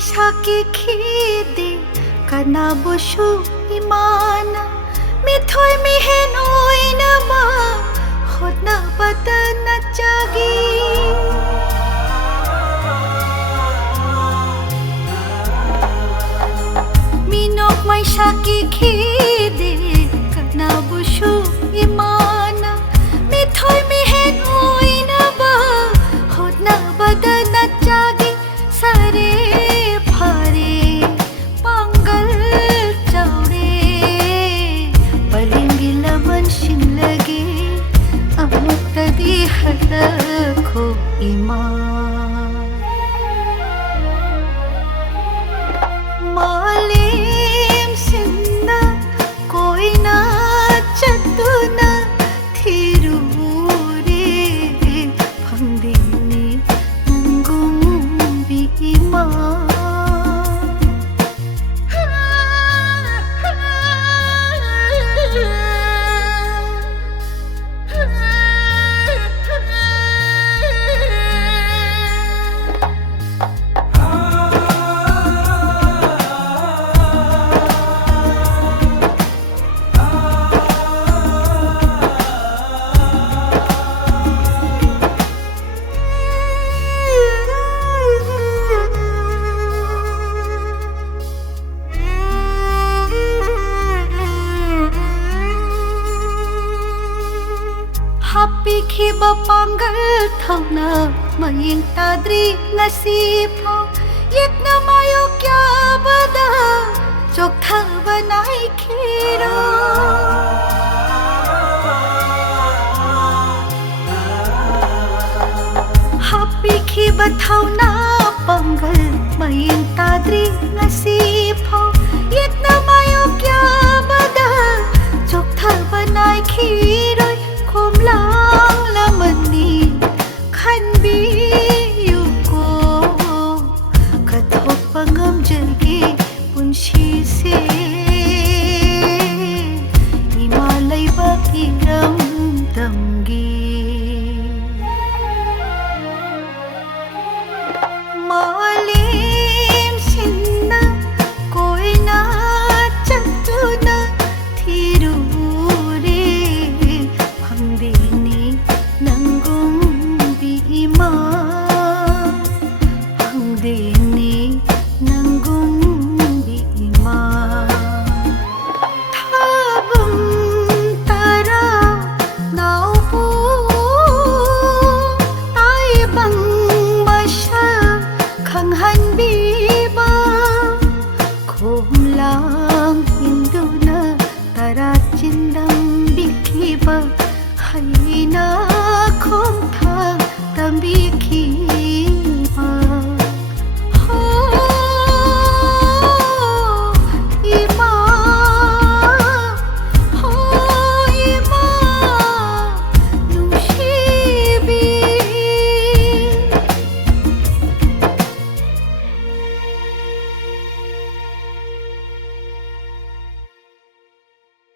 maisaki khide kana bushu imana mithoy mihen oina ma hodna patana chagi minok maisaki khide kana bushu imana mithoy mihen oina ba hodna patana chagi sare phare pangal chaude palingila manshin lage amutadi hadakho iman malim sinna koi na chatuna thiru re phangdini nangum bi iman happy khiba pangal thauna maying tadri nasipo yet na mayo kya bada chokha banai khiro happy khiba thauna pangal maying tadri nasipo yet na mayo kya bada chokha banai khiro